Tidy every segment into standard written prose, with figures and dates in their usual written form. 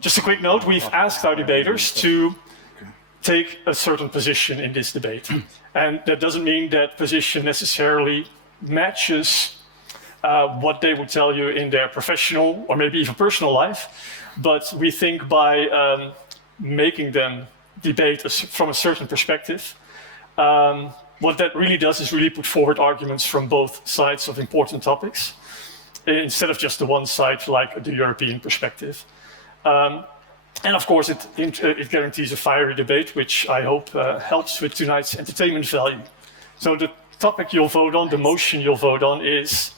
Just a quick note, we've asked our debaters to take a certain position in this debate. And that doesn't mean that position necessarily matches what they would tell you in their professional or maybe even personal life. But we think by making them debate from a certain perspective, what that really does is really put forward arguments from both sides of important topics, instead of just the one side like the European perspective. And of course, it guarantees a fiery debate, which I hope helps with tonight's entertainment value. So the topic you'll vote on, the motion you'll vote on is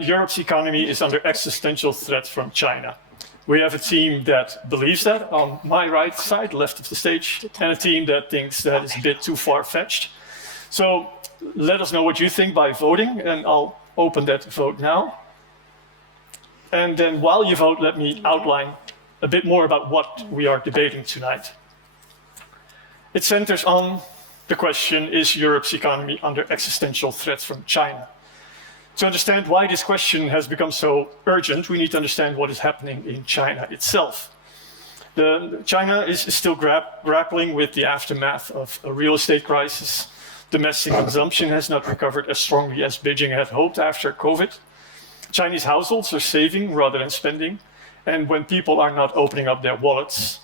Europe's economy is under existential threat from China. We have a team that believes that on my right side, left of the stage, and a team that thinks that is a bit too far-fetched. So let us know what you think by voting, and I'll open that vote now. And then while you vote, let me outline a bit more about what we are debating tonight. It centers on the question, is Europe's economy under existential threat from China? To understand why this question has become so urgent, we need to understand what is happening in China itself. China is still grappling with the aftermath of a real estate crisis. Domestic consumption has not recovered as strongly as Beijing had hoped after COVID. Chinese households are saving rather than spending. And when people are not opening up their wallets,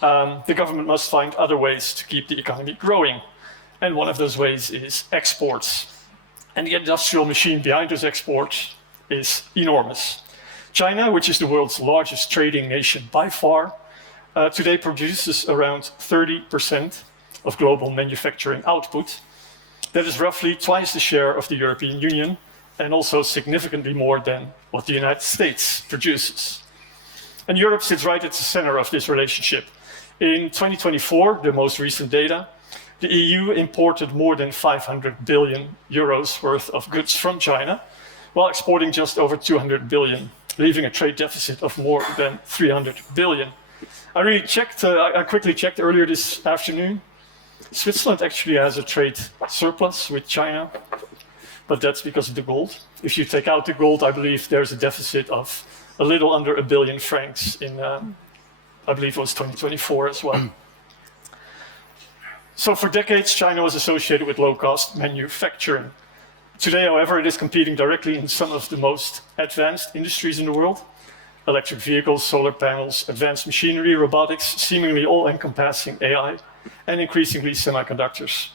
the government must find other ways to keep the economy growing. And one of those ways is exports. And the industrial machine behind those exports is enormous. China, which is the world's largest trading nation by far, today produces around 30% of global manufacturing output. That is roughly twice the share of the European Union, and also significantly more than what the United States produces. And Europe sits right at the center of this relationship. In 2024, the most recent data, the EU imported more than 500 billion euros worth of goods from China, while exporting just over 200 billion, leaving a trade deficit of more than 300 billion. I quickly checked earlier this afternoon. Switzerland actually has a trade surplus with China, but that's because of the gold. If you take out the gold, I believe there's a deficit of a little under 1 billion francs in, I believe it was 2024 as well. So for decades, China was associated with low-cost manufacturing. Today, however, it is competing directly in some of the most advanced industries in the world. Electric vehicles, solar panels, advanced machinery, robotics, seemingly all-encompassing AI, and increasingly semiconductors.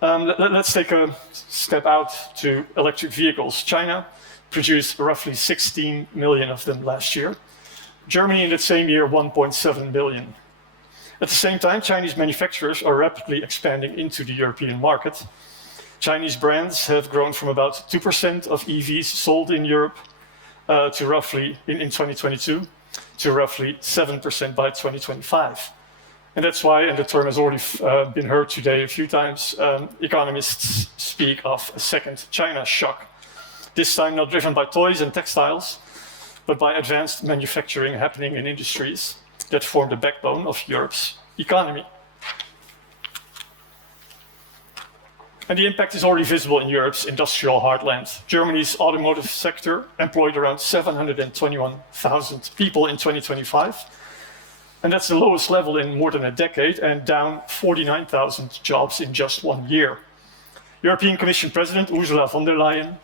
Let's take a step out to electric vehicles. China produced roughly 16 million of them last year. Germany in that same year, 1.7 million. At the same time, Chinese manufacturers are rapidly expanding into the European market. Chinese brands have grown from about 2% of EVs sold in Europe to roughly, in 2022, to roughly 7% by 2025. And that's why, and the term has already been heard today a few times, economists speak of a second China shock. This time not driven by toys and textiles, but by advanced manufacturing happening in industries that form the backbone of Europe's economy. And the impact is already visible in Europe's industrial heartland. Germany's automotive sector employed around 721,000 people in 2025. And that's the lowest level in more than a decade, and down 49,000 jobs in just 1 year. European Commission President Ursula von der Leyen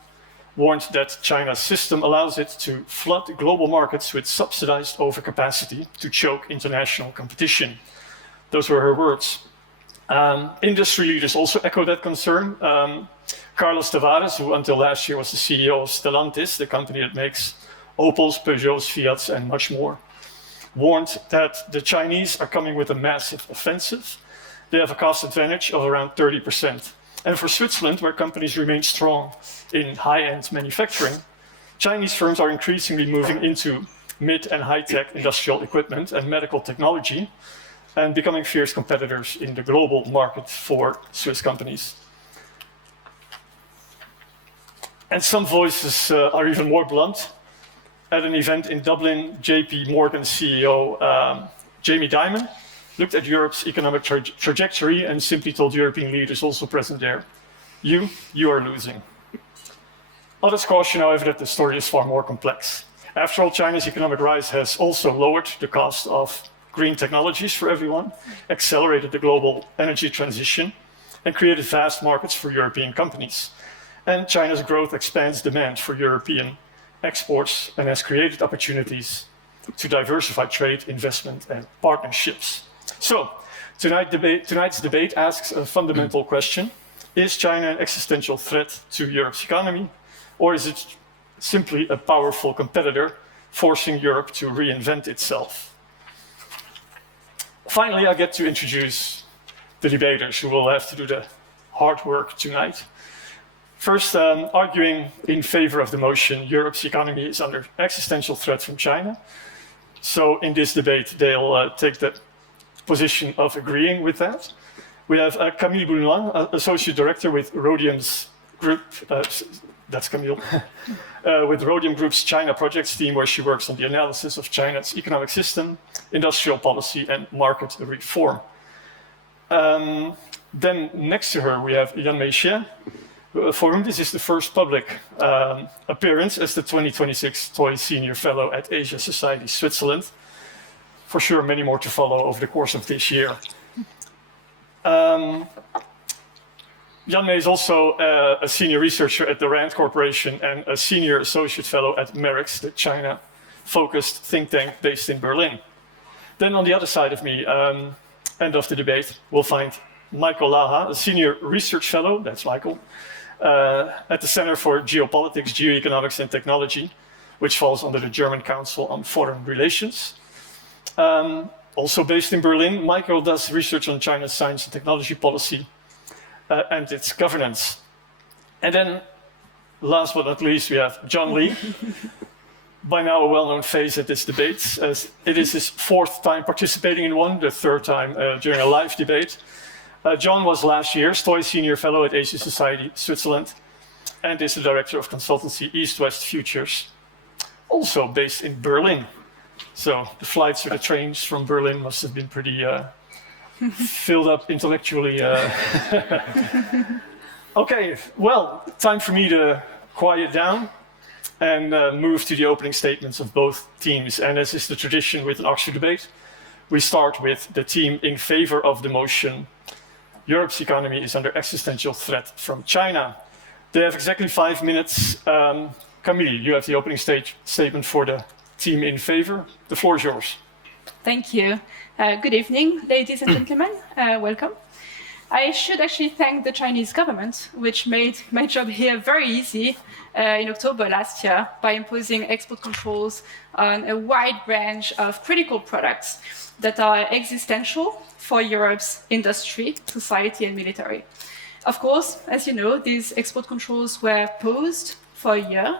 warned that China's system allows it to flood global markets with subsidized overcapacity to choke international competition. Those were her words. Industry leaders also echo that concern. Carlos Tavares, who until last year was the CEO of Stellantis, the company that makes Opels, Peugeots, Fiats, and much more, warned that the Chinese are coming with a massive offensive. They have a cost advantage of around 30%. And for Switzerland, where companies remain strong in high-end manufacturing, Chinese firms are increasingly moving into mid and high-tech industrial equipment and medical technology, and becoming fierce competitors in the global market for Swiss companies. And some voices are even more blunt. At an event in Dublin, JP Morgan CEO Jamie Dimon looked at Europe's economic trajectory and simply told European leaders also present there, you are losing. Others caution, however, that the story is far more complex. After all, China's economic rise has also lowered the cost of green technologies for everyone, accelerated the global energy transition, and created vast markets for European companies. And China's growth expands demand for European exports and has created opportunities to diversify trade, investment, and partnerships. So, tonight's debate asks a fundamental question. Is China an existential threat to Europe's economy, or is it simply a powerful competitor forcing Europe to reinvent itself? Finally, I get to introduce the debaters who will have to do the hard work tonight. First, arguing in favor of the motion, Europe's economy is under existential threat from China. So in this debate, they'll take the position of agreeing with that. We have Camille Boullenois, Associate Director with Rhodium Group, that's Camille, with Rhodium Group's China projects team, where she works on the analysis of China's economic system, industrial policy, and market reform. Then next to her, we have Yanmei Xie, for whom this is the first public appearance as the 2026 Toy Senior Fellow at Asia Society Switzerland. For sure, many more to follow over the course of this year. Yanmei is also a senior researcher at the RAND Corporation and a senior associate fellow at MERIX, the China-focused think tank based in Berlin. Then on the other side of me, end of the debate, we'll find Michael Laha, a senior research fellow, that's Michael, at the Center for Geopolitics, Geoeconomics and Technology, which falls under the German Council on Foreign Relations. Also based in Berlin, Michael does research on China's science and technology policy and its governance. And then, last but not least, we have John Lee, by now a well-known face at this debate, as it is his fourth time participating in one, the third time during a live debate. John was last year's Toy Senior Fellow at Asia Society Switzerland and is the director of consultancy East-West Futures, also based in Berlin. So the flights or the trains from Berlin must have been pretty filled up intellectually. Okay, well, time for me to quiet down and move to the opening statements of both teams. And as is the tradition with an Oxford debate, we start with the team in favor of the motion, Europe's economy is under existential threat from China. They have exactly 5 minutes. Camille, you have the opening statement for the team in favor. The floor is yours. Thank you. Good evening, ladies and gentlemen. Welcome. I should actually thank the Chinese government, which made my job here very easy in October last year by imposing export controls on a wide range of critical products that are existential for Europe's industry, society, and military. Of course, as you know, these export controls were paused for a year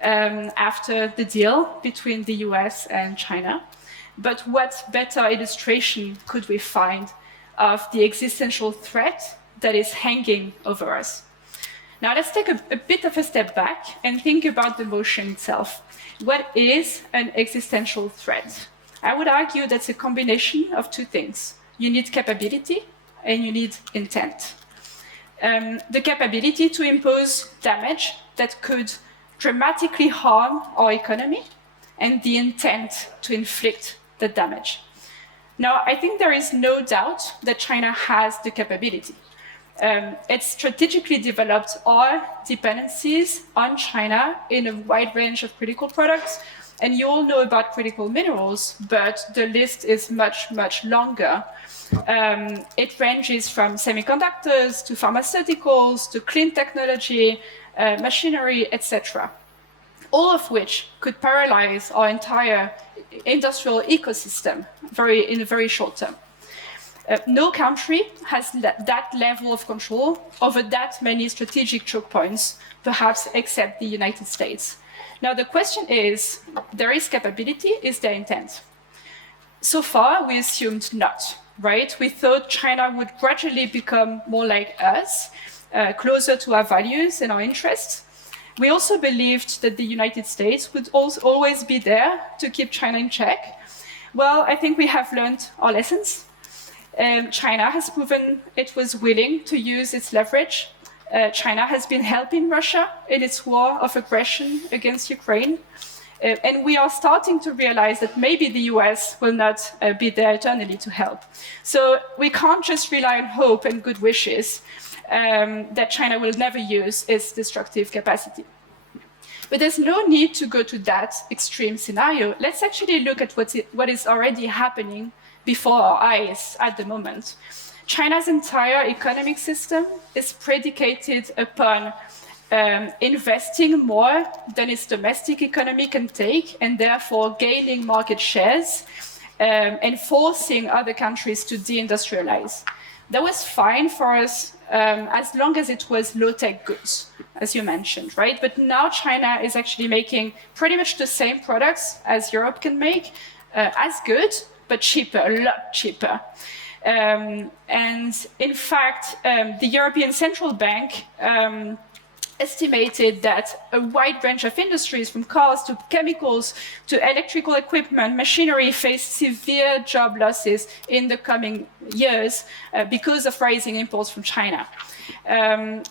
after the deal between the US and China. But what better illustration could we find of the existential threat that is hanging over us? Now let's take a bit of a step back and think about the motion itself. What is an existential threat? I would argue that's a combination of two things. You need capability and you need intent. The capability to impose damage that could dramatically harm our economy, and the intent to inflict the damage. Now, I think there is no doubt that China has the capability. It's strategically developed our dependencies on China in a wide range of critical products, and you all know about critical minerals, but the list is much, much longer. It ranges from semiconductors to pharmaceuticals to clean technology, machinery, etc. All of which could paralyze our entire industrial ecosystem in a very short term. No country has that level of control over that many strategic choke points, perhaps except the United States. Now the question is, there is capability, is there intent? So far, we assumed not, right? We thought China would gradually become more like us, closer to our values and our interests. We also believed that the United States would always be there to keep China in check. Well, I think we have learned our lessons. China has proven it was willing to use its leverage. China has been helping Russia in its war of aggression against Ukraine. And we are starting to realize that maybe the US will not be there eternally to help. So we can't just rely on hope and good wishes that China will never use its destructive capacity. But there's no need to go to that extreme scenario. Let's actually look at what is already happening before our eyes at the moment. China's entire economic system is predicated upon investing more than its domestic economy can take, and therefore gaining market shares and forcing other countries to deindustrialize. That was fine for us as long as it was low-tech goods, as you mentioned, right? But now China is actually making pretty much the same products as Europe can make, as good, but cheaper, a lot cheaper. And in fact, the European Central Bank estimated that a wide range of industries, from cars to chemicals to electrical equipment, machinery, face severe job losses in the coming years because of rising imports from China.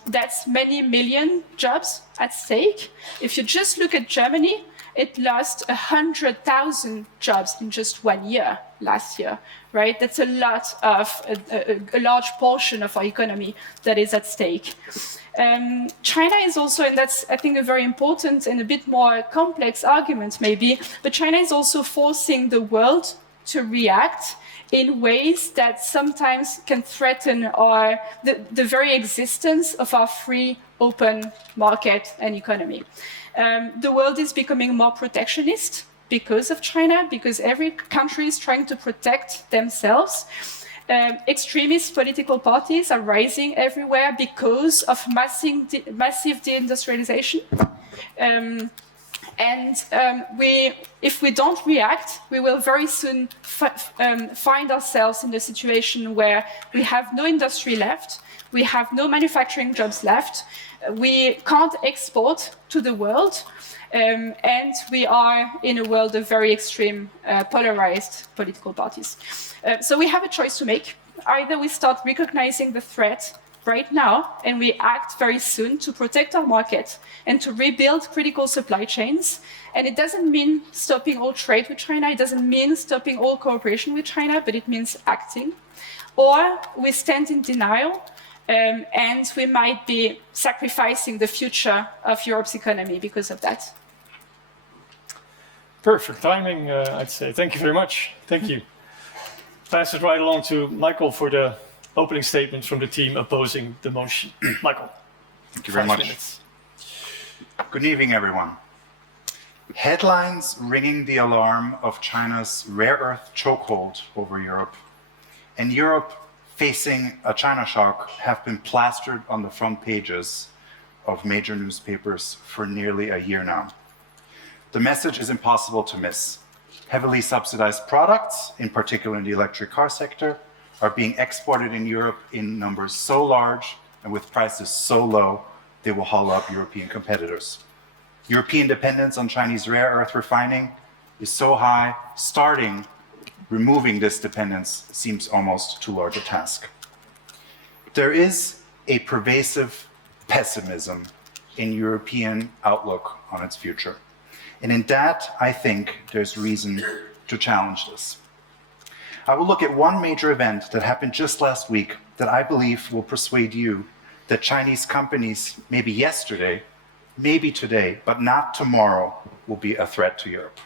That's many million jobs at stake. If you just look at Germany, it lost 100,000 jobs in just 1 year last year, right? That's a lot of, a large portion of our economy that is at stake. China is also, and that's, I think, a very important and a bit more complex argument maybe, but China is also forcing the world to react in ways that sometimes can threaten the very existence of our free, open market and economy. The world is becoming more protectionist because of China, because every country is trying to protect themselves. Extremist political parties are rising everywhere because of massive deindustrialization. If we don't react, we will very soon find ourselves in a situation where we have no industry left, we have no manufacturing jobs left, we can't export to the world, and we are in a world of very extreme polarized political parties. So we have a choice to make. Either we start recognizing the threat right now and we act very soon to protect our market and to rebuild critical supply chains. And it doesn't mean stopping all trade with China, it doesn't mean stopping all cooperation with China, but it means acting. Or we stand in denial and we might be sacrificing the future of Europe's economy because of that. Perfect timing, I'd say. Thank you very much. Thank you. Pass it right along to Michael for the opening statement from the team opposing the motion. Michael. Thank you very much. Good evening, everyone. Headlines ringing the alarm of China's rare earth chokehold over Europe and Europe facing a China shock have been plastered on the front pages of major newspapers for nearly a year now. The message is impossible to miss. Heavily subsidized products, in particular in the electric car sector, are being exported in Europe in numbers so large and with prices so low, they will haul up European competitors. European dependence on Chinese rare earth refining is so high, removing this dependence seems almost too large a task. There is a pervasive pessimism in European outlook on its future. And in that, I think there's reason to challenge this. I will look at one major event that happened just last week that I believe will persuade you that Chinese companies, maybe yesterday, maybe today, but not tomorrow, will be a threat to Europe.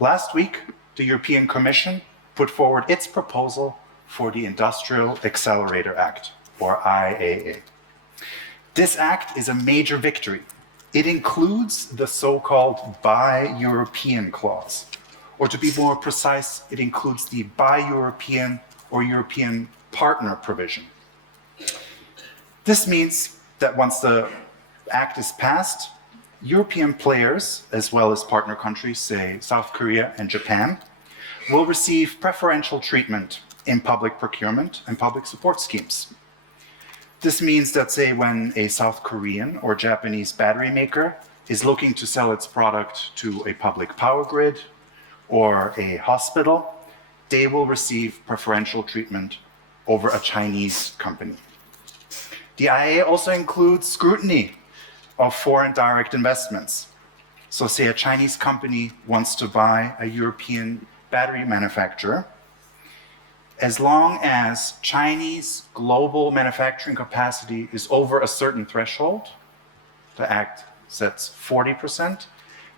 Last week, the European Commission put forward its proposal for the Industrial Accelerator Act, or IAA. This act is a major victory. It includes the so-called Buy European clause, or to be more precise, it includes the Buy European or European partner provision. This means that once the act is passed, European players, as well as partner countries, say South Korea and Japan, will receive preferential treatment in public procurement and public support schemes. This means that, say, when a South Korean or Japanese battery maker is looking to sell its product to a public power grid or a hospital, they will receive preferential treatment over a Chinese company. The IAA also includes scrutiny of foreign direct investments. So say a Chinese company wants to buy a European battery manufacturer. As long as Chinese global manufacturing capacity is over a certain threshold, the Act sets 40%,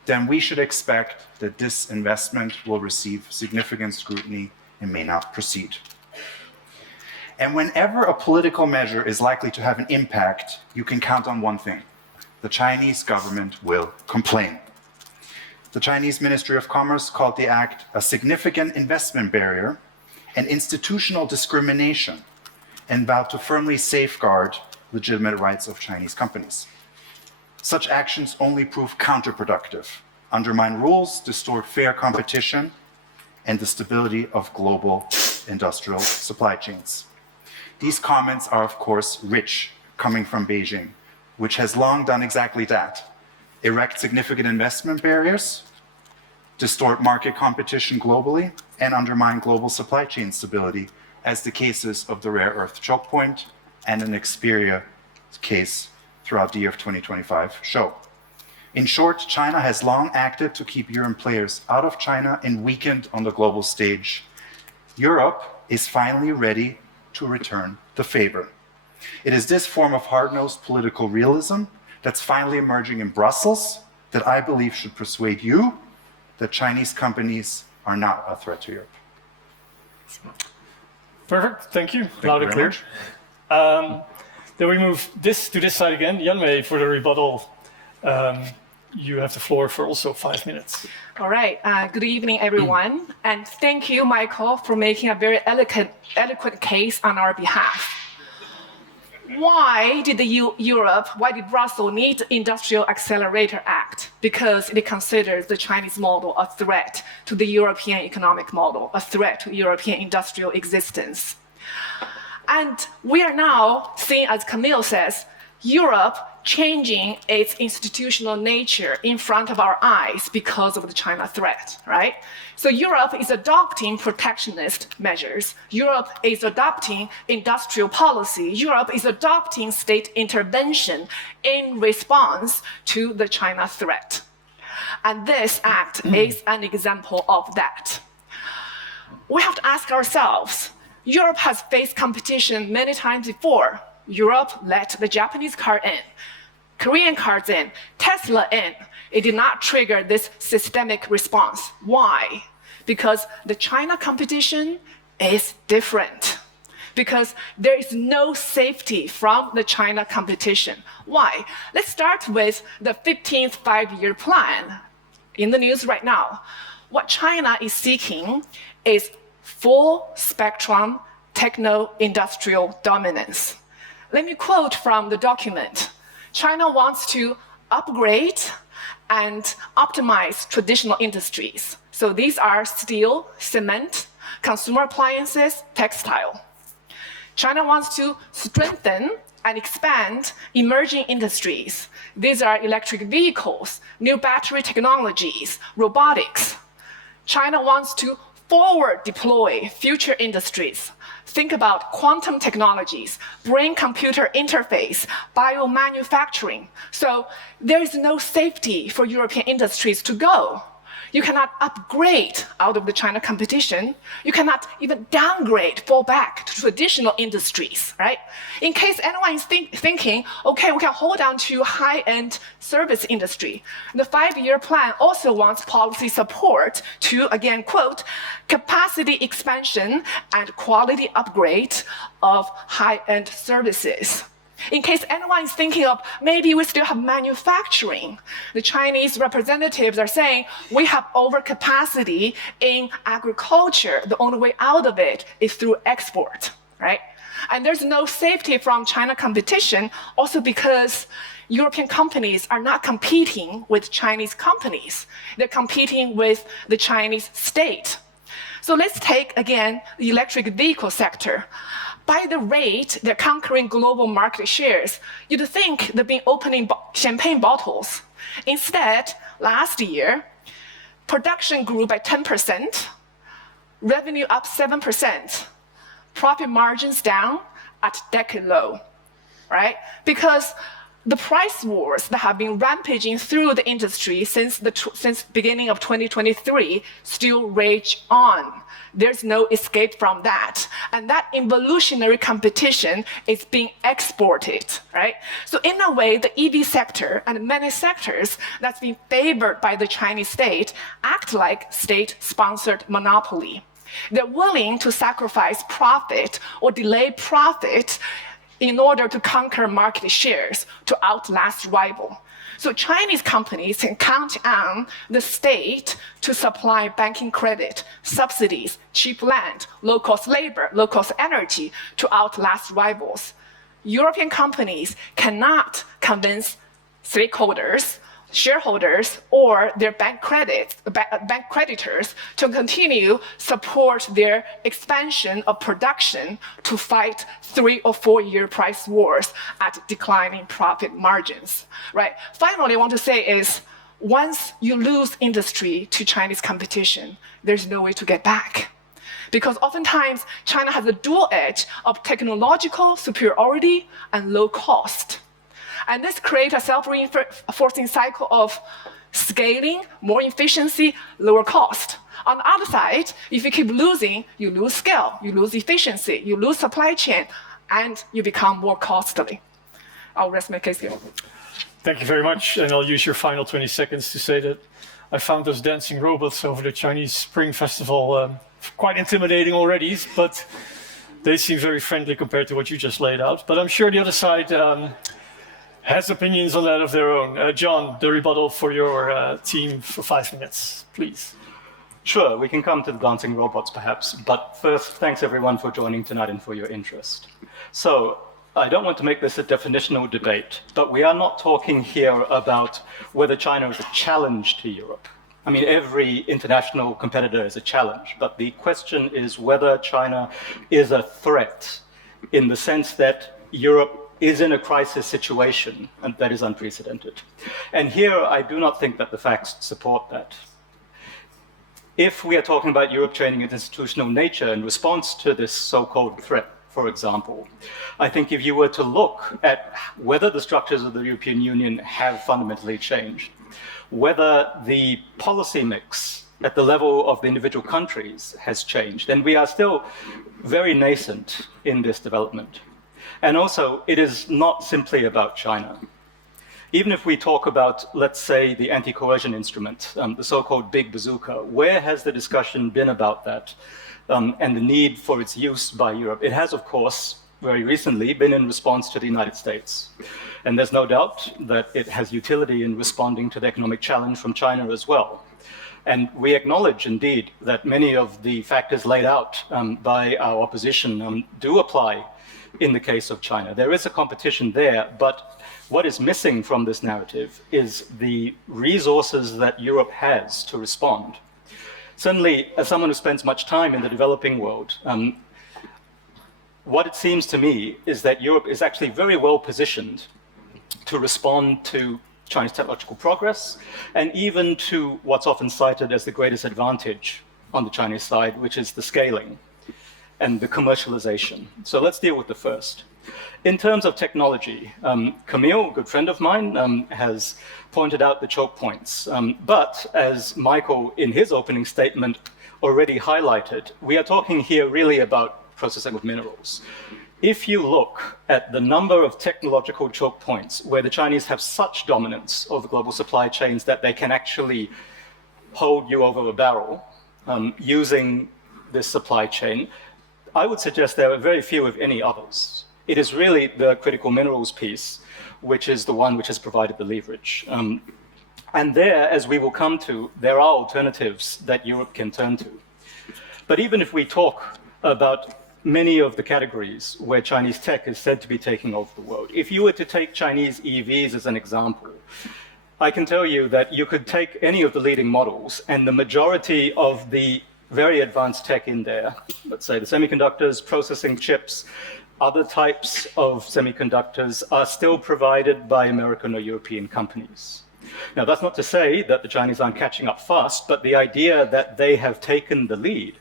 then we should expect that this investment will receive significant scrutiny and may not proceed. And whenever a political measure is likely to have an impact, you can count on one thing: the Chinese government will complain. The Chinese Ministry of Commerce called the act a significant investment barrier and institutional discrimination, and vowed to firmly safeguard legitimate rights of Chinese companies. Such actions only prove counterproductive, undermine rules, distort fair competition, and the stability of global industrial supply chains. These comments are, of course, rich, coming from Beijing, which has long done exactly that: erect significant investment barriers, distort market competition globally, and undermine global supply chain stability, as the cases of the rare earth choke point and an Xperia case throughout the year of 2025 show. In short, China has long acted to keep European players out of China and weakened on the global stage. Europe is finally ready to return the favor. It is this form of hard-nosed political realism that's finally emerging in Brussels that I believe should persuade you that Chinese companies are not a threat to Europe. Perfect, thank you. Thank Loud you and very clear. much. Then we move to this side again. Yanmei, for the rebuttal, you have the floor for also 5 minutes. All right. Good evening, everyone. And thank you, Michael, for making a very eloquent case on our behalf. Why did why did Brussels need the Industrial Accelerator Act? Because it considers the Chinese model a threat to the European economic model, a threat to European industrial existence. And we are now seeing, as Camille says, Europe changing its institutional nature in front of our eyes because of the China threat, right? So Europe is adopting protectionist measures. Europe is adopting industrial policy. Europe is adopting state intervention in response to the China threat. And this act is an example of that. We have to ask ourselves, Europe has faced competition many times before. Europe let the Japanese car in, Korean cars in, Tesla in. It did not trigger this systemic response. Why? Because the China competition is different. Because there is no safety from the China competition. Why? Let's start with the 15th five-year plan in the news right now. What China is seeking is full spectrum techno-industrial dominance. Let me quote from the document. China wants to upgrade and optimize traditional industries. So these are steel, cement, consumer appliances, textile. China wants to strengthen and expand emerging industries. These are electric vehicles, new battery technologies, robotics. China wants to forward deploy future industries. Think about quantum technologies, brain-computer interface, biomanufacturing. So there is no safety for European industries to go. You cannot upgrade out of the China competition. You cannot even downgrade, fall back to traditional industries, right? In case anyone is thinking, okay, we can hold on to high-end service industry. The five-year plan also wants policy support to, again, quote, capacity expansion and quality upgrade of high-end services. In case anyone is thinking of maybe we still have manufacturing, the Chinese representatives are saying we have overcapacity in agriculture. The only way out of it is through export, right? And there's no safety from China competition also because European companies are not competing with Chinese companies. They're competing with the Chinese state. So let's take, again, the electric vehicle sector. By the rate they're conquering global market shares, you'd think they've been opening champagne bottles. Instead, last year, production grew by 10%, revenue up 7%, profit margins down at decade low, right? Because the price wars that have been rampaging through the industry since beginning of 2023 still rage on. There's no escape from that. And that evolutionary competition is being exported, right? So in a way, the EV sector and many sectors that's been favored by the Chinese state act like state-sponsored monopoly. They're willing to sacrifice profit or delay profit in order to conquer market shares, to outlast rival. So Chinese companies can count on the state to supply banking credit, subsidies, cheap land, low-cost labor, low-cost energy to outlast rivals. European companies cannot convince stakeholders, shareholders, or their bank creditors to continue support their expansion of production to fight 3 or 4 year price wars at declining profit margins, right? Finally, I want to say is, once you lose industry to Chinese competition, there's no way to get back. Because oftentimes, China has a dual edge of technological superiority and low cost. And this creates a self-reinforcing cycle of scaling, more efficiency, lower cost. On the other side, if you keep losing, you lose scale, you lose efficiency, you lose supply chain, and you become more costly. I'll rest my case here. Thank you very much. And I'll use your final 20 seconds to say that I found those dancing robots over the Chinese Spring Festival quite intimidating already, but they seem very friendly compared to what you just laid out. But I'm sure the other side has opinions on that of their own. John, the rebuttal for your team for 5 minutes, please. Sure, we can come to the dancing robots perhaps, but first, thanks everyone for joining tonight and for your interest. So, I don't want to make this a definitional debate, but we are not talking here about whether China is a challenge to Europe. I mean, every international competitor is a challenge, but the question is whether China is a threat in the sense that Europe is in a crisis situation, and that is unprecedented. And here, I do not think that the facts support that. If we are talking about Europe changing its institutional nature in response to this so-called threat, for example, I think if you were to look at whether the structures of the European Union have fundamentally changed, whether the policy mix at the level of the individual countries has changed, then we are still very nascent in this development. And also, it is not simply about China. Even if we talk about, let's say, the anti-coercion instrument, the so-called big bazooka, where has the discussion been about that and the need for its use by Europe? It has, of course, very recently been in response to the United States. And there's no doubt that it has utility in responding to the economic challenge from China as well. And we acknowledge, indeed, that many of the factors laid out by our opposition do apply in the case of China. There is a competition there, but what is missing from this narrative is the resources that Europe has to respond. Certainly, as someone who spends much time in the developing world, what it seems to me is that Europe is actually very well positioned to respond to Chinese technological progress and even to what's often cited as the greatest advantage on the Chinese side, which is the scaling and the commercialization. So let's deal with the first. In terms of technology, Camille, a good friend of mine, has pointed out the choke points. But as Michael, in his opening statement, already highlighted, we are talking here really about processing of minerals. If you look at the number of technological choke points where the Chinese have such dominance over global supply chains that they can actually hold you over a barrel using this supply chain, I would suggest there are very few, if any, others. It is really the critical minerals piece, which is the one which has provided the leverage. And there, as we will come to, there are alternatives that Europe can turn to. But even if we talk about many of the categories where Chinese tech is said to be taking over the world, if you were to take Chinese EVs as an example, I can tell you that you could take any of the leading models and the majority of the very advanced tech in there, let's say the semiconductors, processing chips, other types of semiconductors are still provided by American or European companies. Now, that's not to say that the Chinese aren't catching up fast, but the idea that they have taken the lead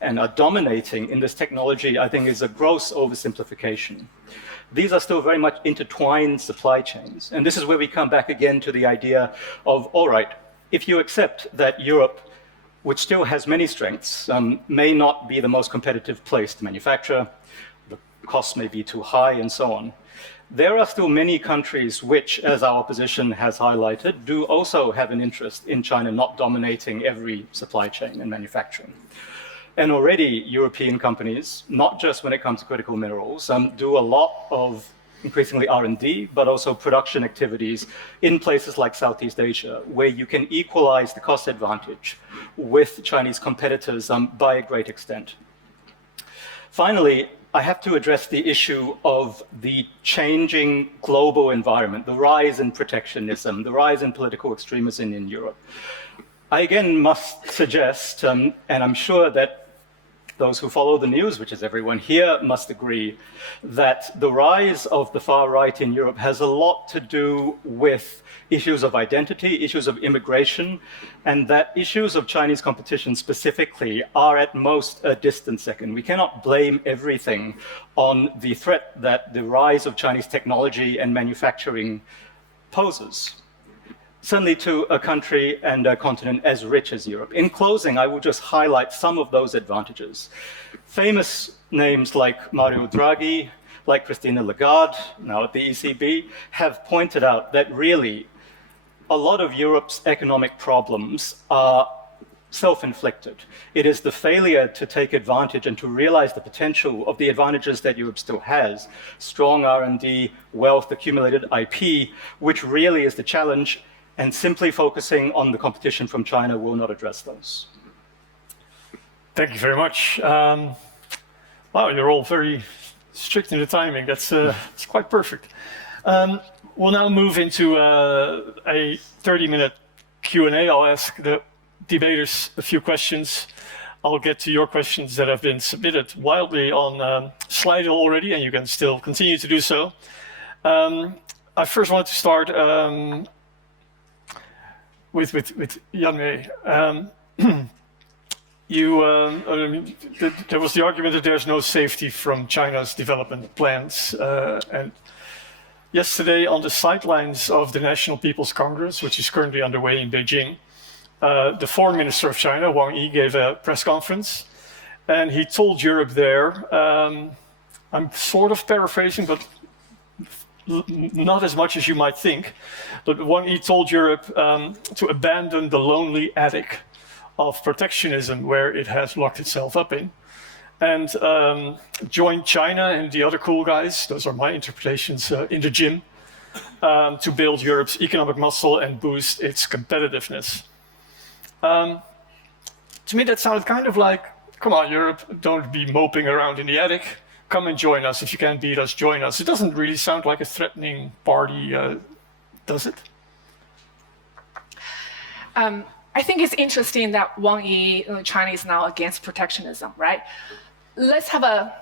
and are dominating in this technology, I think is a gross oversimplification. These are still very much intertwined supply chains. And this is where we come back again to the idea of, all right, if you accept that Europe, which still has many strengths, may not be the most competitive place to manufacture, the costs may be too high, and so on. There are still many countries which, as our opposition has highlighted, do also have an interest in China not dominating every supply chain and manufacturing. And already European companies, not just when it comes to critical minerals, do a lot of increasingly R&D, but also production activities in places like Southeast Asia, where you can equalize the cost advantage with Chinese competitors by a great extent. Finally, I have to address the issue of the changing global environment, the rise in protectionism, the rise in political extremism in Europe. I again must suggest, and I'm sure that those who follow the news, which is everyone here, must agree that the rise of the far right in Europe has a lot to do with issues of identity, issues of immigration, and that issues of Chinese competition specifically are at most a distant second. We cannot blame everything on the threat that the rise of Chinese technology and manufacturing poses, certainly to a country and a continent as rich as Europe. In closing, I will just highlight some of those advantages. Famous names like Mario Draghi, like Christine Lagarde, now at the ECB, have pointed out that really a lot of Europe's economic problems are self-inflicted. It is the failure to take advantage and to realize the potential of the advantages that Europe still has, strong R&D, wealth, accumulated IP, which really is the challenge, and simply focusing on the competition from China will not address those. Thank you very much. Wow, you're all very strict in the timing. It's quite perfect. We'll now move into a 30-minute Q&A. I'll ask the debaters a few questions. I'll get to your questions that have been submitted wildly on Slido already, and you can still continue to do so. I first wanted to start with Yanmei. There was the argument that there's no safety from China's development plans. And yesterday, on the sidelines of the National People's Congress, which is currently underway in Beijing, the foreign minister of China, Wang Yi, gave a press conference. And he told Europe there, I'm sort of paraphrasing, but not as much as you might think, but Wang Yi told Europe to abandon the lonely attic of protectionism where it has locked itself up in, and join China and the other cool guys, those are my interpretations, in the gym to build Europe's economic muscle and boost its competitiveness. To me, that sounded kind of like, come on, Europe, don't be moping around in the attic. Come and join us. If you can't beat us, join us. It doesn't really sound like a threatening party, does it? I think it's interesting that Wang Yi, China is now against protectionism, right? Let's have a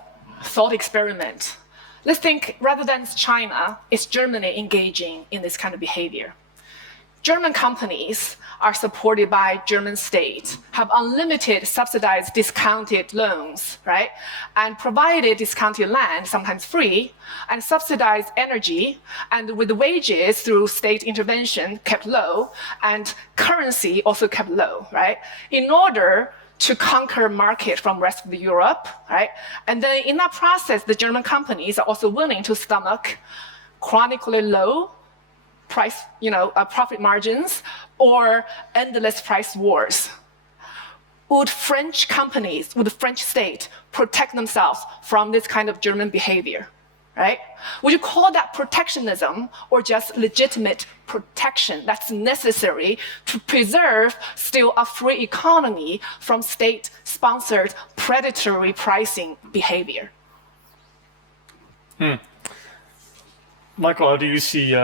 thought experiment. Let's think, rather than China, it's Germany engaging in this kind of behavior. German companies are supported by German state, have unlimited subsidized discounted loans, right? And provided discounted land, sometimes free, and subsidized energy, and with wages through state intervention kept low, and currency also kept low, right? In order to conquer market from rest of Europe, right? And then in that process, the German companies are also willing to stomach chronically low price, profit margins or endless price wars. Would French companies, would the French state protect themselves from this kind of German behavior, right? Would you call that protectionism or just legitimate protection that's necessary to preserve still a free economy from state-sponsored predatory pricing behavior? Michael, how do you see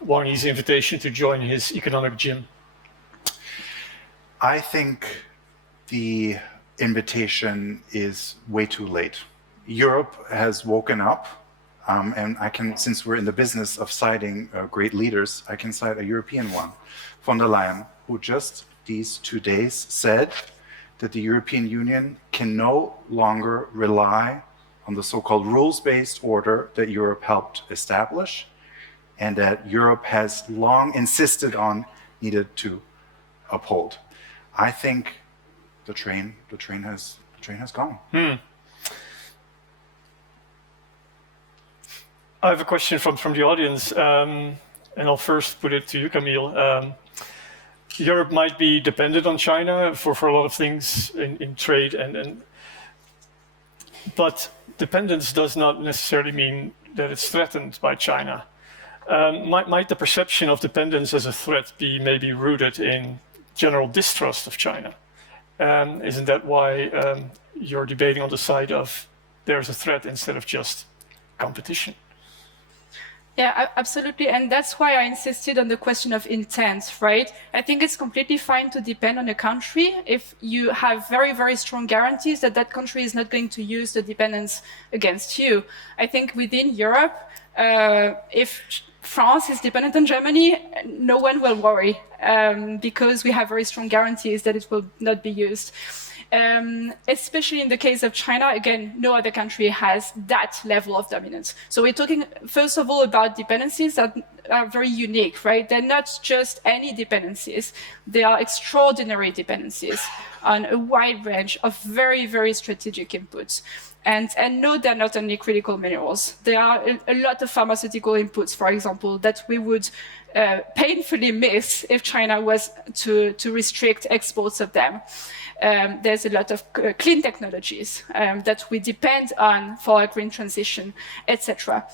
Wang Yi's invitation to join his economic gym? I think the invitation is way too late. Europe has woken up, and I can, since we're in the business of citing great leaders, I can cite a European one, von der Leyen, who just these 2 days said that the European Union can no longer rely on the so-called rules-based order that Europe helped establish and that Europe has long insisted on needed to uphold. I think the train has gone. I have a question from the audience, and I'll first put it to you, Camille. Europe might be dependent on China for a lot of things in trade, but dependence does not necessarily mean that it's threatened by China. Might the perception of dependence as a threat be maybe rooted in general distrust of China? Isn't that why you're debating on the side of there's a threat instead of just competition? Yeah, absolutely. And that's why I insisted on the question of intent, right? I think it's completely fine to depend on a country if you have very, very strong guarantees that that country is not going to use the dependence against you. I think within Europe, if France is dependent on Germany, no one will worry because we have very strong guarantees that it will not be used. Especially in the case of China, again, no other country has that level of dominance. So we're talking, first of all, about dependencies that are very unique, right? They're not just any dependencies. They are extraordinary dependencies on a wide range of very, very strategic inputs. And no, they're not only critical minerals. There are a lot of pharmaceutical inputs, for example, that we would painfully miss if China was to restrict exports of them. There's a lot of clean technologies that we depend on for a green transition, etc.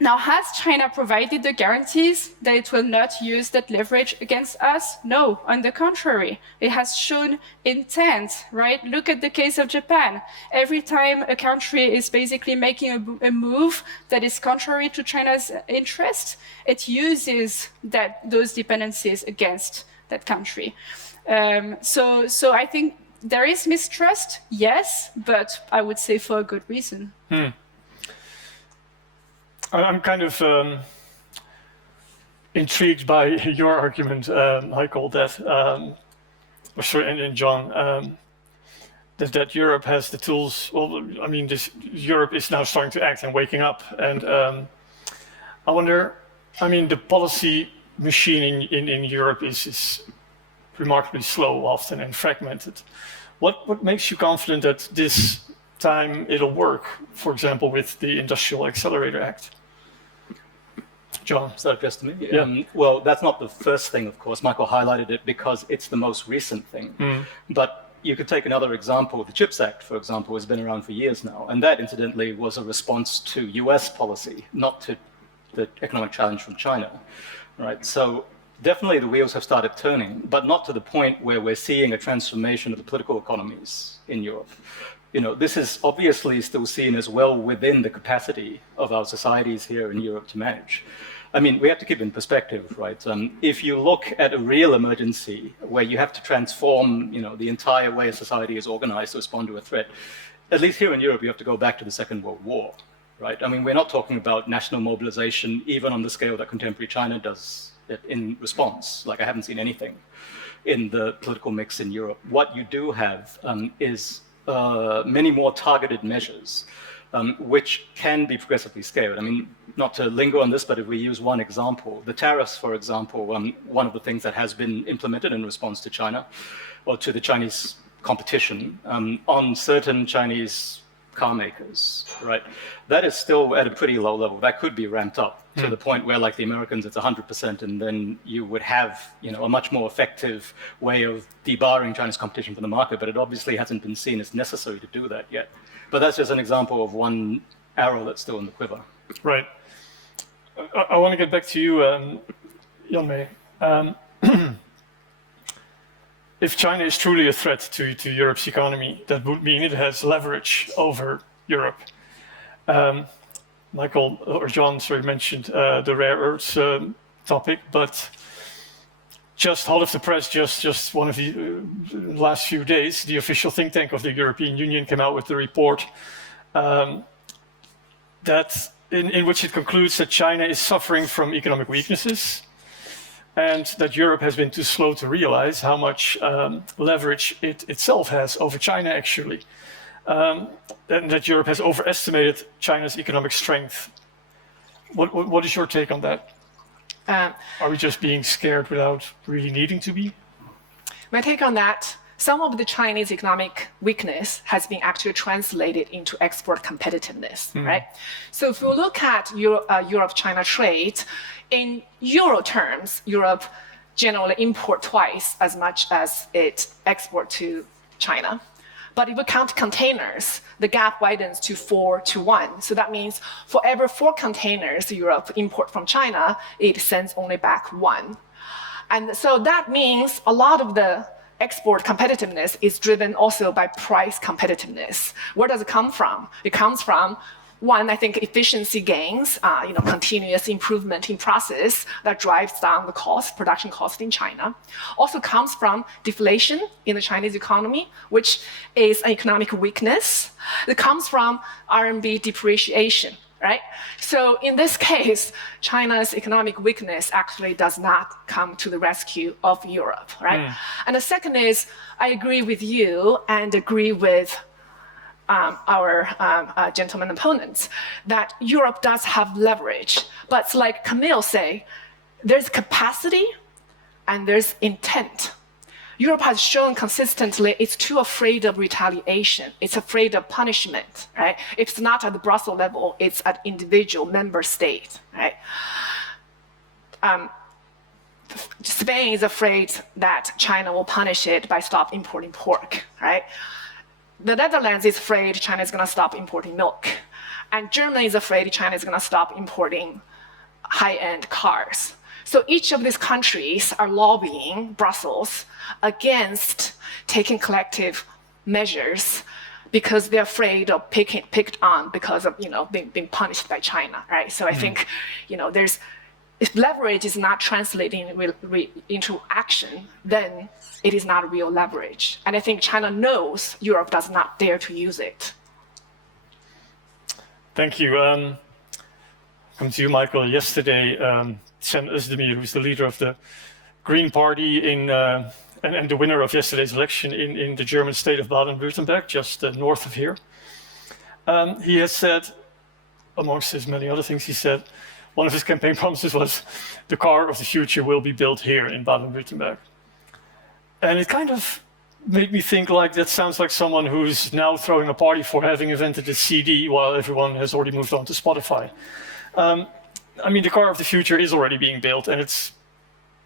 Now, has China provided the guarantees that it will not use that leverage against us? No, on the contrary, it has shown intent, right? Look at the case of Japan. Every time a country is basically making a move that is contrary to China's interest, it uses those dependencies against that country. So I think there is mistrust, yes, but I would say for a good reason. I'm kind of intrigued by your argument, Michael, and John, that Europe has the tools. Well, I mean, Europe is now starting to act and waking up. And I wonder, I mean, the policy machine in Europe is remarkably slow often and fragmented. What makes you confident that this time it'll work, for example, with the Industrial Accelerator Act? John? So just to me? Yeah. Well, that's not the first thing, of course. Michael highlighted it because it's the most recent thing. But you could take another example. The CHIPS Act, for example, has been around for years now. And that, incidentally, was a response to US policy, not to the economic challenge from China. Right? So definitely the wheels have started turning, but not to the point where we're seeing a transformation of the political economies in Europe. You know, this is obviously still seen as well within the capacity of our societies here in Europe to manage. I mean, we have to keep in perspective, right? If you look at a real emergency where you have to transform, you know, the entire way a society is organized to respond to a threat, at least here in Europe, you have to go back to the Second World War, right? I mean, we're not talking about national mobilization, even on the scale that contemporary China does it in response. Like, I haven't seen anything in the political mix in Europe. What you do have is many more targeted measures, which can be progressively scaled. I mean, not to linger on this, but if we use one example, the tariffs, for example, one of the things that has been implemented in response to China, or to the Chinese competition, on certain Chinese car makers, right? That is still at a pretty low level. That could be ramped up to the point where, like the Americans, it's 100%, and then you would have, you know, a much more effective way of debarring China's competition from the market. But it obviously hasn't been seen as necessary to do that yet. But that's just an example of one arrow that's still in the quiver. Right. I want to get back to you, Yanmei. If China is truly a threat to Europe's economy, that would mean it has leverage over Europe. Michael, or John, sorry, mentioned the rare earths topic, but just hot off the press, just one of the last few days, the official think tank of the European Union came out with the report that in which it concludes that China is suffering from economic weaknesses, and that Europe has been too slow to realize how much leverage it itself has over China, actually, and that Europe has overestimated China's economic strength. What is your take on that? Are we just being scared without really needing to be? My take on that, some of the Chinese economic weakness has been actually translated into export competitiveness, right? So if you look at Europe-China trade, in euro terms, Europe generally import twice as much as it export to China. But if you count containers, the gap widens to 4 to 1. So that means for every 4 containers Europe import from China, it sends only back 1. And so that means a lot of the export competitiveness is driven also by price competitiveness. Where does it come from? It comes from, one, I think efficiency gains, continuous improvement in process that drives down the cost, production cost in China. Also comes from deflation in the Chinese economy, which is an economic weakness. It comes from RMB depreciation, right? So in this case, China's economic weakness actually does not come to the rescue of Europe, right? And the second is, I agree with you and agree with our gentleman opponents that Europe does have leverage, but like Camille say, there's capacity and there's intent. Europe has shown consistently it's too afraid of retaliation. It's afraid of punishment, right? If it's not at the Brussels level, it's at individual member state, right? Spain is afraid that China will punish it by stop importing pork, right? The Netherlands is afraid China is going to stop importing milk. And Germany is afraid China is going to stop importing high-end cars. So each of these countries are lobbying Brussels against taking collective measures because they're afraid of picked on because of being punished by China, right? So I think if leverage is not translating into action, then it is not real leverage. And I think China knows Europe does not dare to use it. Thank you. Come to you, Michael. Yesterday, Cem Özdemir, who's the leader of the Green Party and the winner of yesterday's election in the German state of Baden-Württemberg, just north of here, he has said, amongst his many other things, he said, one of his campaign promises was the car of the future will be built here in Baden-Württemberg. And it kind of made me think like that sounds like someone who's now throwing a party for having invented a CD while everyone has already moved on to Spotify. I mean, the car of the future is already being built, and it's,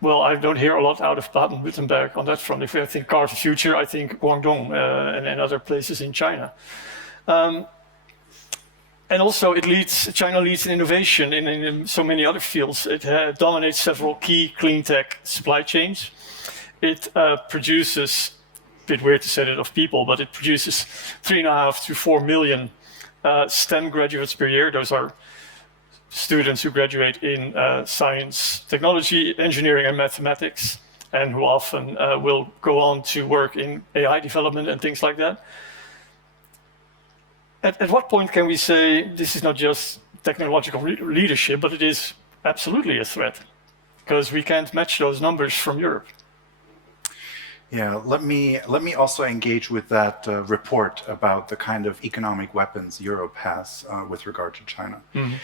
well, I don't hear a lot out of Baden-Württemberg on that front. If I think car of the future, I think Guangdong and other places in China. And also, China leads in innovation in so many other fields. It dominates several key clean tech supply chains. It produces, a bit weird to say that of people, but it produces 3.5 to 4 million STEM graduates per year. Those are students who graduate in science, technology, engineering, and mathematics, and who often will go on to work in AI development and things like that. At what point can we say this is not just technological leadership, but it is absolutely a threat? Because we can't match those numbers from Europe. Yeah, let me also engage with that report about the kind of economic weapons Europe has with regard to China. Mm-hmm.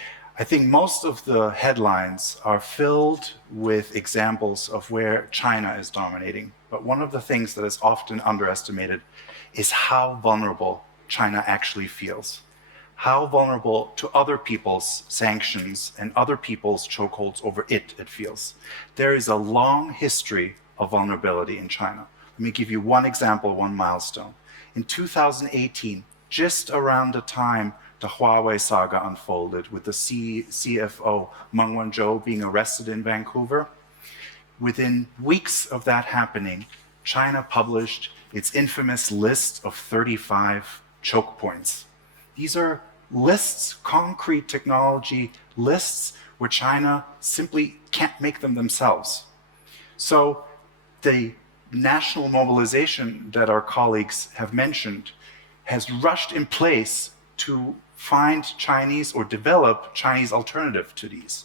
I think most of the headlines are filled with examples of where China is dominating. But one of the things that is often underestimated is how vulnerable China actually feels. How vulnerable to other people's sanctions and other people's chokeholds over it feels. There is a long history of vulnerability in China. Let me give you one example, one milestone. In 2018, just around the time the Huawei saga unfolded with the CFO Meng Wanzhou being arrested in Vancouver, within weeks of that happening, China published its infamous list of 35 choke points. These are lists, concrete technology lists, where China simply can't make them themselves. So the national mobilization that our colleagues have mentioned has rushed in place to find Chinese or develop Chinese alternative to these.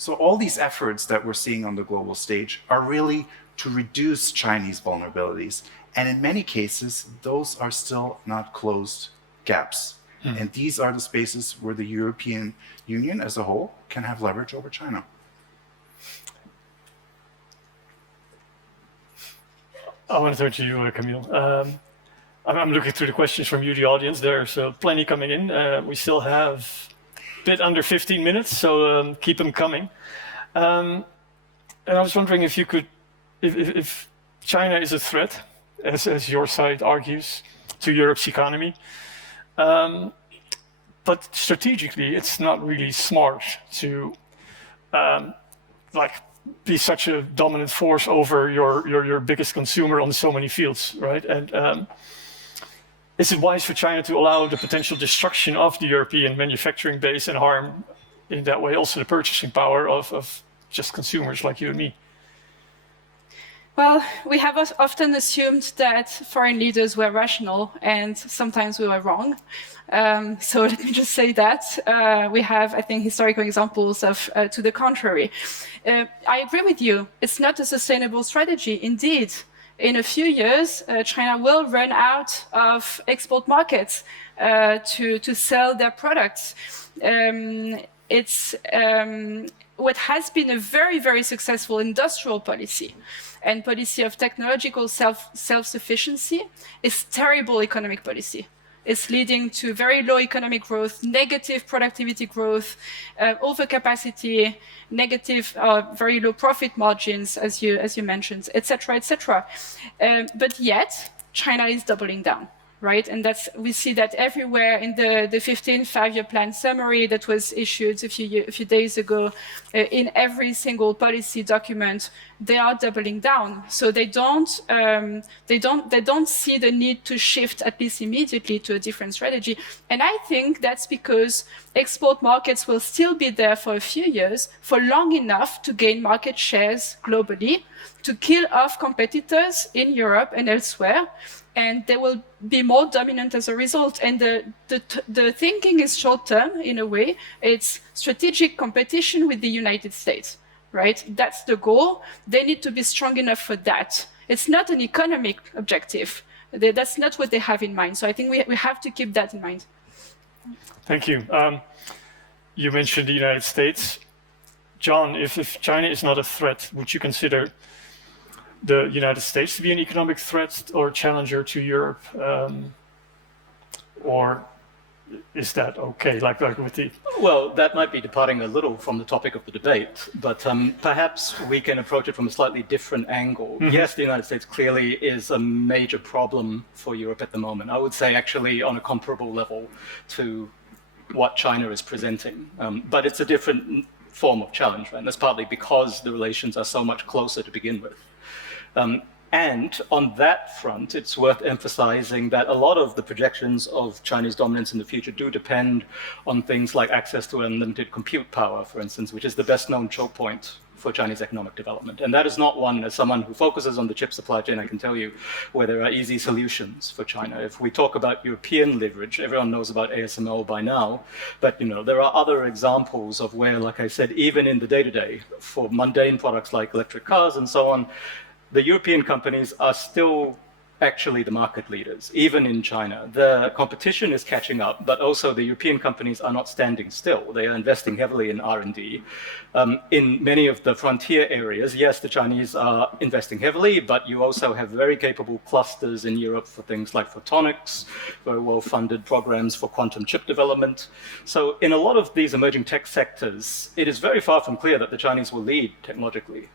So all these efforts that we're seeing on the global stage are really to reduce Chinese vulnerabilities. And in many cases, those are still not closed gaps. And these are the spaces where the European Union as a whole can have leverage over China. I want to turn to you, Camille. I'm looking through the questions from you, the audience. There's plenty coming in. We still have a bit under 15 minutes, so keep them coming. And I was wondering if you could, if China is a threat, as your side argues, to Europe's economy, but strategically, it's not really smart to be such a dominant force over your biggest consumer on so many fields, right? And is it wise for China to allow the potential destruction of the European manufacturing base and harm in that way also the purchasing power of just consumers like you and me? Well, we have often assumed that foreign leaders were rational, and sometimes we were wrong. So let me just say that. We have, I think, historical examples of to the contrary. I agree with you. It's not a sustainable strategy. Indeed, in a few years, China will run out of export markets to sell their products. It's what has been a very, very successful industrial policy and policy of technological self-sufficiency is terrible economic policy. It's leading to very low economic growth, negative productivity growth, overcapacity, negative, very low profit margins, as you mentioned, etc., etc. But yet, China is doubling down, right? And we see that everywhere in the 15th five-year plan summary that was issued a few days ago. In every single policy document, they are doubling down. So they don't see the need to shift, at least immediately, to a different strategy. And I think that's because export markets will still be there for a few years, for long enough to gain market shares globally, to kill off competitors in Europe and elsewhere, and they will be more dominant as a result. And the thinking is short-term, in a way. It's strategic competition with the United States, right? That's the goal. They need to be strong enough for that. It's not an economic objective. That's not what they have in mind. So I think we have to keep that in mind. Thank you. You mentioned the United States. John, if China is not a threat, would you consider the United States to be an economic threat or challenger to Europe? Or is that okay, like with the... Well, that might be departing a little from the topic of the debate, but perhaps we can approach it from a slightly different angle. Mm-hmm. Yes, the United States clearly is a major problem for Europe at the moment. I would say actually on a comparable level to what China is presenting. But it's a different form of challenge, right? And that's partly because the relations are so much closer to begin with. And on that front, it's worth emphasizing that a lot of the projections of Chinese dominance in the future do depend on things like access to unlimited compute power, for instance, which is the best known choke point for Chinese economic development. And that is not one, as someone who focuses on the chip supply chain, I can tell you, where there are easy solutions for China. If we talk about European leverage, everyone knows about ASML by now, but there are other examples of where, like I said, even in the day-to-day, for mundane products like electric cars and so on, the European companies are still actually the market leaders, even in China. The competition is catching up, but also the European companies are not standing still. They are investing heavily in R&D. In many of the frontier areas, yes, the Chinese are investing heavily, but you also have very capable clusters in Europe for things like photonics, very well-funded programs for quantum chip development. So in a lot of these emerging tech sectors, it is very far from clear that the Chinese will lead technologically.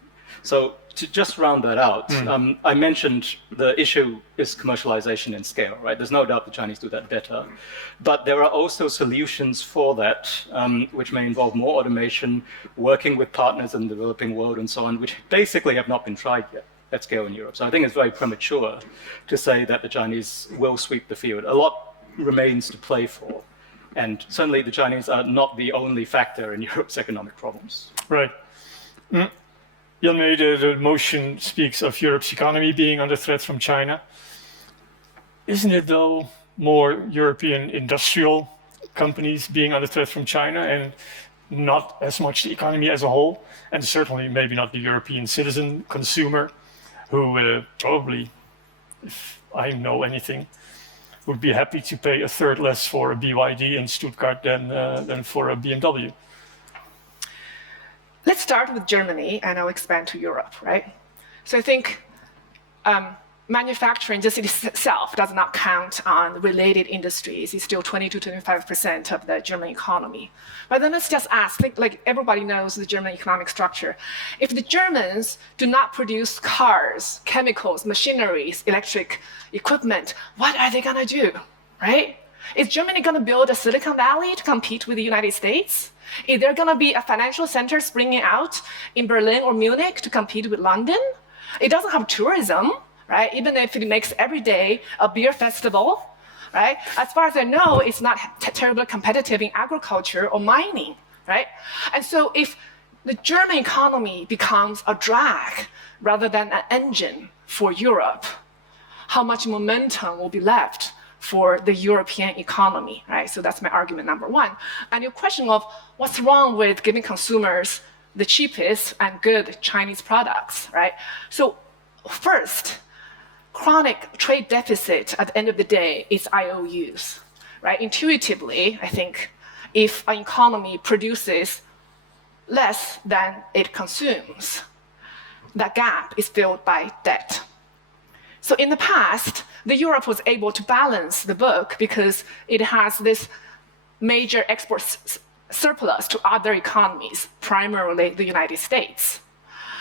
So to just round that out, I mentioned the issue is commercialization and scale, right? There's no doubt the Chinese do that better. But there are also solutions for that, which may involve more automation, working with partners in the developing world and so on, which basically have not been tried yet at scale in Europe. So I think it's very premature to say that the Chinese will sweep the field. A lot remains to play for. And certainly the Chinese are not the only factor in Europe's economic problems. Right. Yanmei, the motion speaks of Europe's economy being under threat from China. Isn't it, though, more European industrial companies being under threat from China? And not as much the economy as a whole, and certainly maybe not the European citizen consumer, who probably, if I know anything, would be happy to pay a third less for a BYD in Stuttgart than for a BMW. Let's start with Germany, and I'll expand to Europe, right? So I think manufacturing just itself does not count on related industries. It's still 20 to 25% of the German economy. But then let's just ask, like everybody knows the German economic structure. If the Germans do not produce cars, chemicals, machineries, electric equipment, what are they gonna do, right? Is Germany gonna build a Silicon Valley to compete with the United States? Is there gonna be a financial center springing out in Berlin or Munich to compete with London? It doesn't have tourism, right? Even if it makes every day a beer festival, right? As far as I know, it's not terribly competitive in agriculture or mining, right? And so if the German economy becomes a drag rather than an engine for Europe, how much momentum will be left for the European economy, right? So that's my argument number one. And your question of what's wrong with giving consumers the cheapest and good Chinese products, right? So first, chronic trade deficit at the end of the day is IOUs, right? Intuitively, I think if an economy produces less than it consumes, that gap is filled by debt. So in the past, Europe was able to balance the book because it has this major export surplus to other economies, primarily the United States.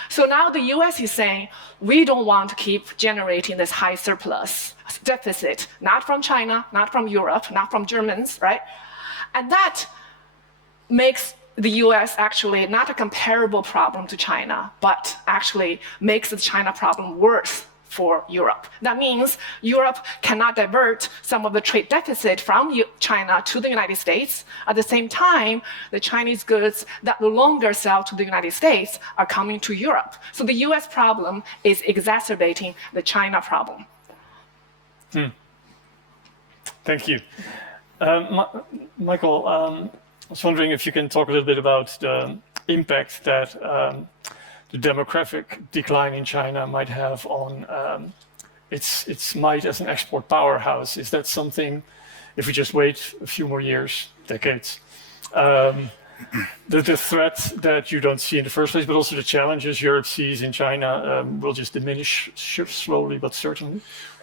So now the US is saying, we don't want to keep generating this high surplus deficit, not from China, not from Europe, not from Germans, right? And that makes the US actually not a comparable problem to China, but actually makes the China problem worse for Europe. That means Europe cannot divert some of the trade deficit from China to the United States. At the same time, the Chinese goods that no longer sell to the United States are coming to Europe. So the US problem is exacerbating the China problem. Thank you. Michael, I was wondering if you can talk a little bit about the impact that the demographic decline in China might have on its might as an export powerhouse. Is that something, if we just wait a few more years, decades, the threat that you don't see in the first place, but also the challenges Europe sees in China will just diminish slowly but certainly?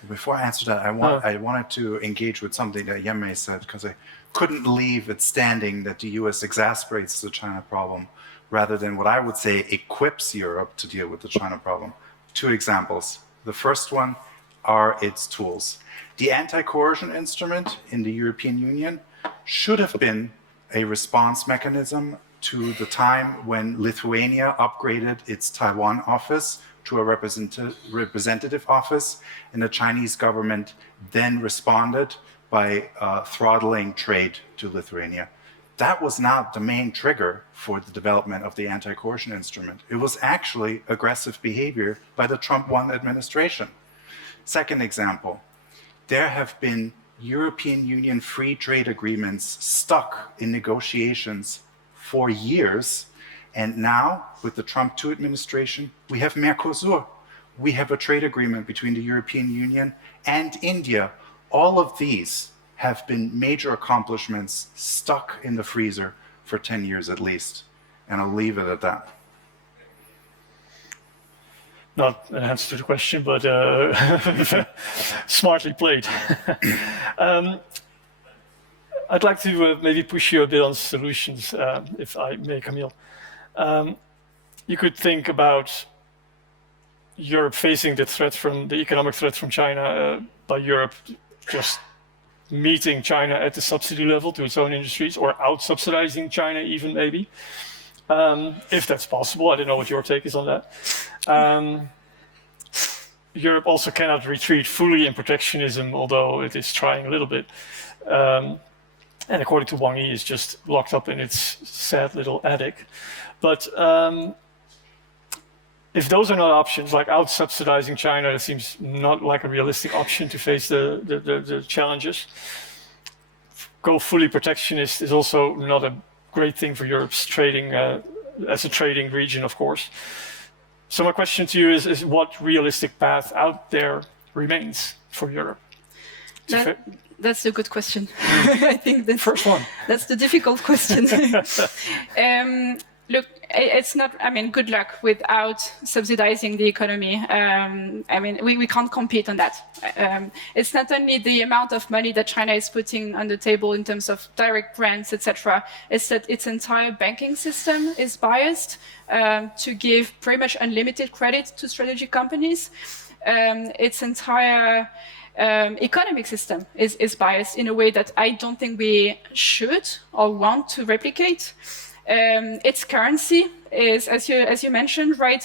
Before I answer that, I wanted to engage with something that Yanmei said, because I couldn't leave it standing that the US exasperates the China problem rather than what I would say equips Europe to deal with the China problem. Two examples. The first one are its tools. The anti-coercion instrument in the European Union should have been a response mechanism to the time when Lithuania upgraded its Taiwan office to a representative office, and the Chinese government then responded by throttling trade to Lithuania. That was not the main trigger for the development of the anti-coercion instrument. It was actually aggressive behavior by the Trump 1 administration. Second example, there have been European Union free trade agreements stuck in negotiations for years. And now, with the Trump 2 administration, we have Mercosur. We have a trade agreement between the European Union and India. All of these have been major accomplishments stuck in the freezer for 10 years at least. And I'll leave it at that. Not an answer to the question, but smartly played. I'd like to maybe push you a bit on solutions, if I may, Camille. You could think about Europe facing the threat from the economic threat from China by Europe just meeting China at the subsidy level to its own industries, or out-subsidizing China even maybe, if that's possible. I don't know what your take is on that. Europe also cannot retreat fully in protectionism, although it is trying a little bit. And according to Wang Yi, is just locked up in its sad little attic. But if those are not options, like out-subsidizing China, it seems not like a realistic option to face the challenges. Go fully protectionist is also not a great thing for Europe's trading, as a trading region, of course. So my question to you is what realistic path out there remains for Europe? That's a good question. I think that's First one. That's the difficult question. Look, it's not, I mean, good luck without subsidizing the economy. I mean, we can't compete on that. It's not only the amount of money that China is putting on the table in terms of direct grants, etc. It's that its entire banking system is biased to give pretty much unlimited credit to strategic companies. Its entire economic system is biased in a way that I don't think we should or want to replicate. Its currency is, as you mentioned, right?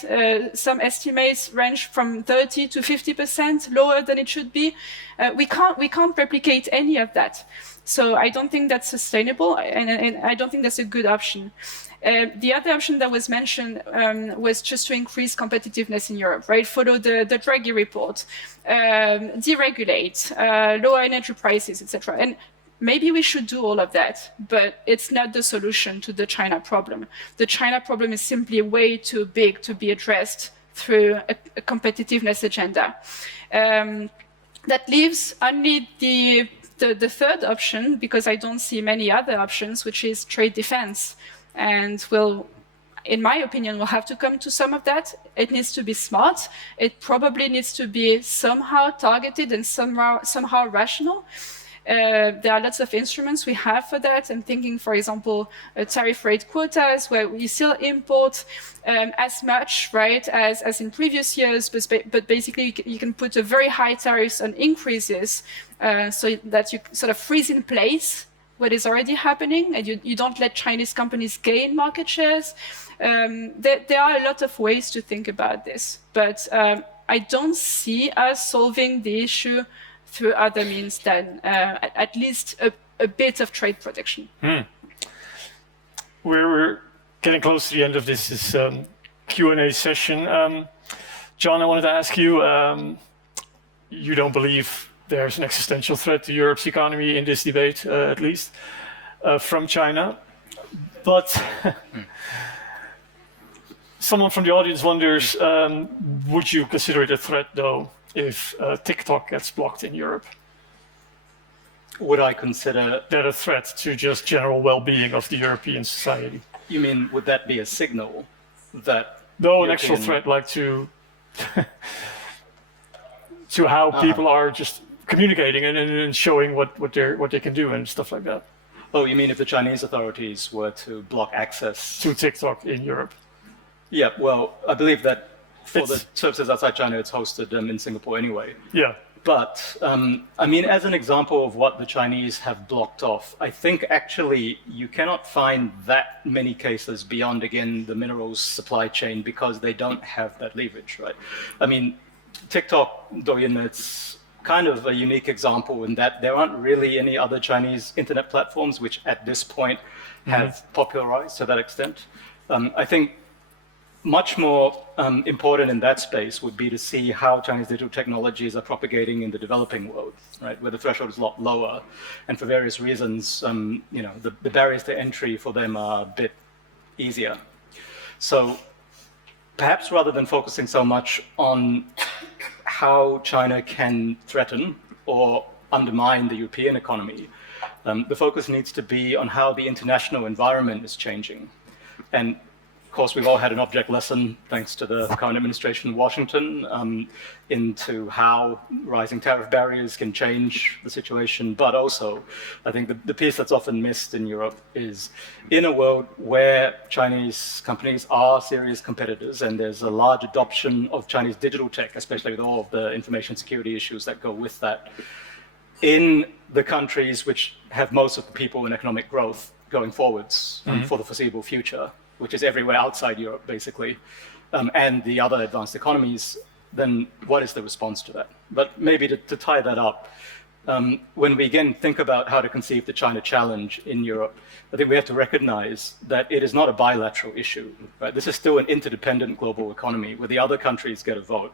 Some estimates range from 30 to 50% lower than it should be. We can't replicate any of that. So I don't think that's sustainable, and I don't think that's a good option. The other option that was mentioned was just to increase competitiveness in Europe, right? Follow the Draghi report, deregulate, lower energy prices, etc. And maybe we should do all of that, but it's not the solution to the China problem. The China problem is simply way too big to be addressed through a competitiveness agenda. That leaves only the third option, because I don't see many other options, which is trade defense. And in my opinion, we'll have to come to some of that. It needs to be smart. It probably needs to be somehow targeted and somehow rational. There are lots of instruments we have for that. I'm thinking, for example, tariff rate quotas, where we still import as much, right, as in previous years, but basically you can put a very high tariffs on increases so that you sort of freeze in place what is already happening, and you don't let Chinese companies gain market shares. There are a lot of ways to think about this, but I don't see us solving the issue through other means than at least a bit of trade protection. We're getting close to the end of this Q&A session. John, I wanted to ask you, you don't believe there's an existential threat to Europe's economy in this debate, at least, from China. But someone from the audience wonders, would you consider it a threat, though, if TikTok gets blocked in Europe? Would I consider that a threat to just general well-being of the European society? You mean, would that be a signal that... No, an actual threat, like to how people are just communicating and showing what they can do and stuff like that. Oh, you mean if the Chinese authorities were to block access to TikTok in Europe? Yeah, well, I believe that for the services outside China, it's hosted in Singapore anyway. Yeah. But, I mean, as an example of what the Chinese have blocked off, I think actually you cannot find that many cases beyond, again, the minerals supply chain, because they don't have that leverage, right? I mean, TikTok, Douyin, it's kind of a unique example in that there aren't really any other Chinese internet platforms which at this point have popularized to that extent. I think much more important in that space would be to see how Chinese digital technologies are propagating in the developing world, right, where the threshold is a lot lower, and for various reasons, you know, the barriers to entry for them are a bit easier. So perhaps rather than focusing so much on how China can threaten or undermine the European economy, the focus needs to be on how the international environment is changing. And of course, we've all had an object lesson, thanks to the current administration in Washington, into how rising tariff barriers can change the situation. But also, I think the piece that's often missed in Europe is, in a world where Chinese companies are serious competitors and there's a large adoption of Chinese digital tech, especially with all of the information security issues that go with that, in the countries which have most of the people in economic growth going forwards for the foreseeable future, which is everywhere outside Europe, basically, and the other advanced economies, then what is the response to that? But maybe to tie that up, when we again think about how to conceive the China challenge in Europe, I think we have to recognize that it is not a bilateral issue, right? This is still an interdependent global economy where the other countries get a vote.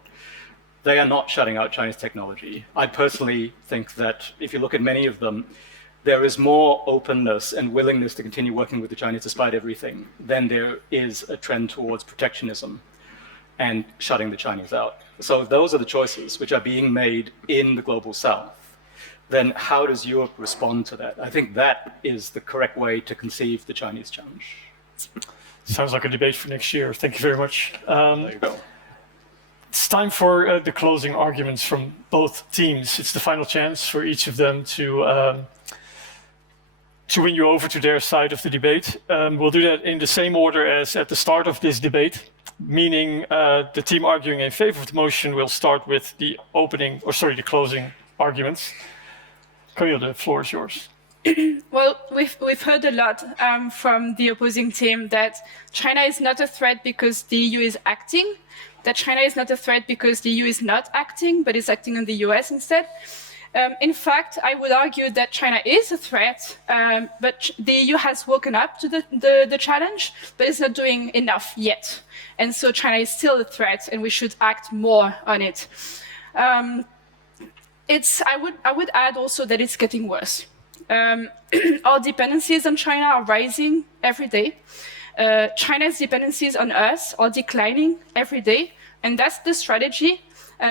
They are not shutting out Chinese technology. I personally think that if you look at many of them, there is more openness and willingness to continue working with the Chinese despite everything, then there is a trend towards protectionism and shutting the Chinese out. So if those are the choices which are being made in the global south, then how does Europe respond to that? I think that is the correct way to conceive the Chinese challenge. Sounds like a debate for next year. Thank you very much. There you go. It's time for the closing arguments from both teams. It's the final chance for each of them to win you over to their side of the debate. We'll do that in the same order as at the start of this debate, meaning the team arguing in favor of the motion will start with the closing arguments. Camille, the floor is yours. Well, we've heard a lot from the opposing team that China is not a threat because the EU is acting, that China is not a threat because the EU is not acting, but is acting on the US instead. In fact, I would argue that China is a threat, but the EU has woken up to the challenge, but it's not doing enough yet. And so China is still a threat, and we should act more on it. I would add also that it's getting worse. Our dependencies on China are rising every day. China's dependencies on us are declining every day, and that's the strategy.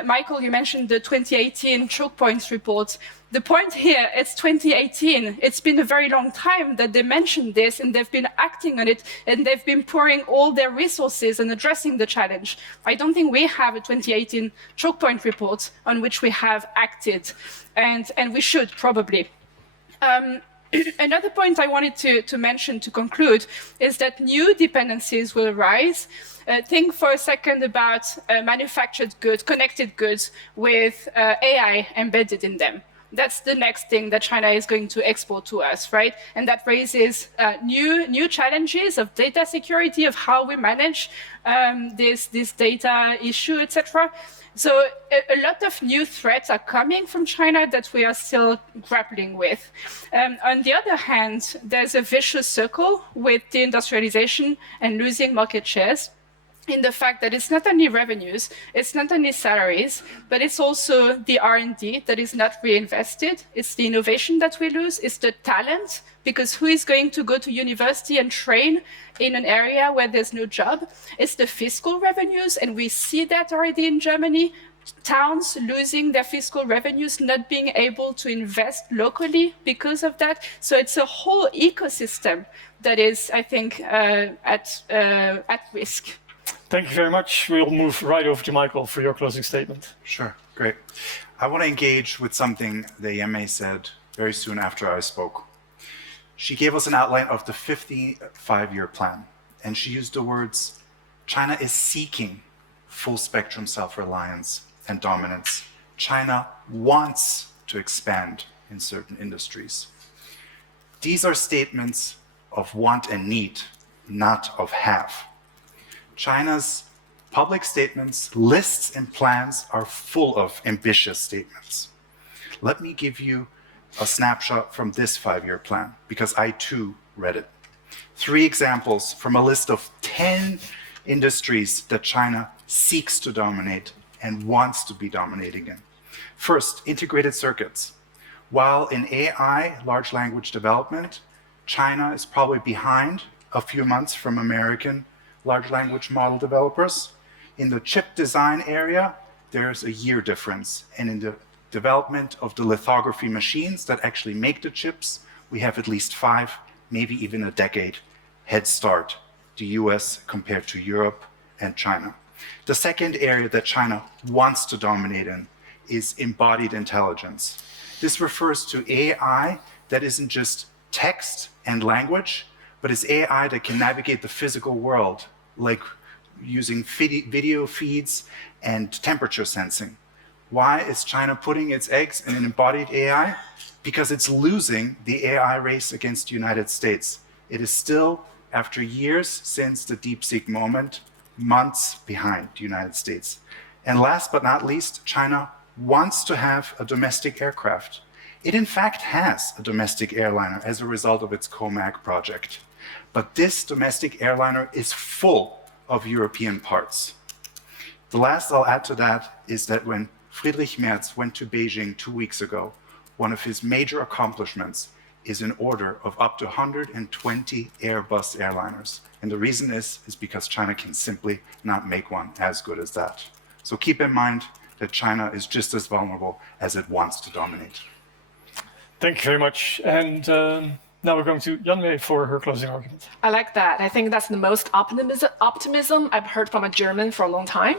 Michael, you mentioned the 2018 choke points report. The point here, it's 2018. It's been a very long time that they mentioned this, and they've been acting on it, and they've been pouring all their resources and addressing the challenge. I don't think we have a 2018 choke point report on which we have acted, and we should probably. Another point I wanted to mention to conclude is that new dependencies will arise. Think for a second about manufactured goods, connected goods with AI embedded in them. That's the next thing that China is going to export to us, right? And that raises new challenges of data security, of how we manage this data issue, etc. So a lot of new threats are coming from China that we are still grappling with. On the other hand, there's a vicious circle with deindustrialization and losing market shares, in the fact that it's not only revenues, it's not only salaries, but it's also the R&D that is not reinvested. It's the innovation that we lose. It's the talent, because who is going to go to university and train in an area where there's no job? It's the fiscal revenues, and we see that already in Germany. Towns losing their fiscal revenues, not being able to invest locally because of that. So it's a whole ecosystem that is, I think, at risk. Thank you very much. We'll move right over to Michael for your closing statement. Sure, great. I want to engage with something that Yanmei said very soon after I spoke. She gave us an outline of the 55-year plan, and she used the words, China is seeking full spectrum self-reliance and dominance. China wants to expand in certain industries. These are statements of want and need, not of have. China's public statements, lists, and plans are full of ambitious statements. Let me give you a snapshot from this 5-year plan, because I too read it. 3 examples from a list of 10 industries that China seeks to dominate and wants to be dominating in. First, integrated circuits. While in AI, large language development, China is probably behind a few months from American large language model developers. In the chip design area, there's a year difference. And in the development of the lithography machines that actually make the chips, we have at least 5, maybe even a decade head start, the US compared to Europe and China. The second area that China wants to dominate in is embodied intelligence. This refers to AI that isn't just text and language, but is AI that can navigate the physical world, like using video feeds and temperature sensing. Why is China putting its eggs in an embodied AI? Because it's losing the AI race against the United States. It is still, after years since the DeepSeek moment, months behind the United States. And last but not least, China wants to have a domestic aircraft. It in fact has a domestic airliner as a result of its COMAC project. But this domestic airliner is full of European parts. The last I'll add to that is that when Friedrich Merz went to Beijing 2 weeks ago, one of his major accomplishments is an order of up to 120 Airbus airliners. And the reason is because China can simply not make one as good as that. So keep in mind that China is just as vulnerable as it wants to dominate. Thank you very much. And now we're going to Yanmei for her closing argument. I like that. I think that's the most optimism I've heard from a German for a long time.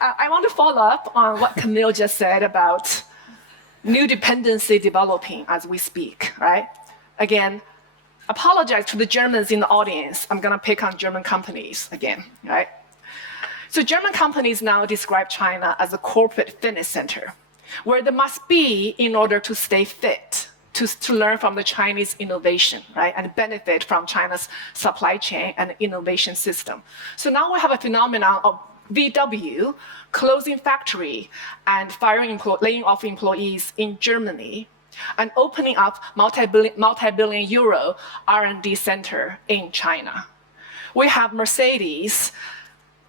I want to follow up on what Camille just said about new dependency developing as we speak, right? Again, apologize to the Germans in the audience. I'm going to pick on German companies again, right? So German companies now describe China as a corporate fitness center, where they must be in order to stay fit, to learn from the Chinese innovation, right, and benefit from China's supply chain and innovation system. So now we have a phenomenon of VW closing factory and laying off employees in Germany, and opening up multi-billion euro R&D center in China. We have Mercedes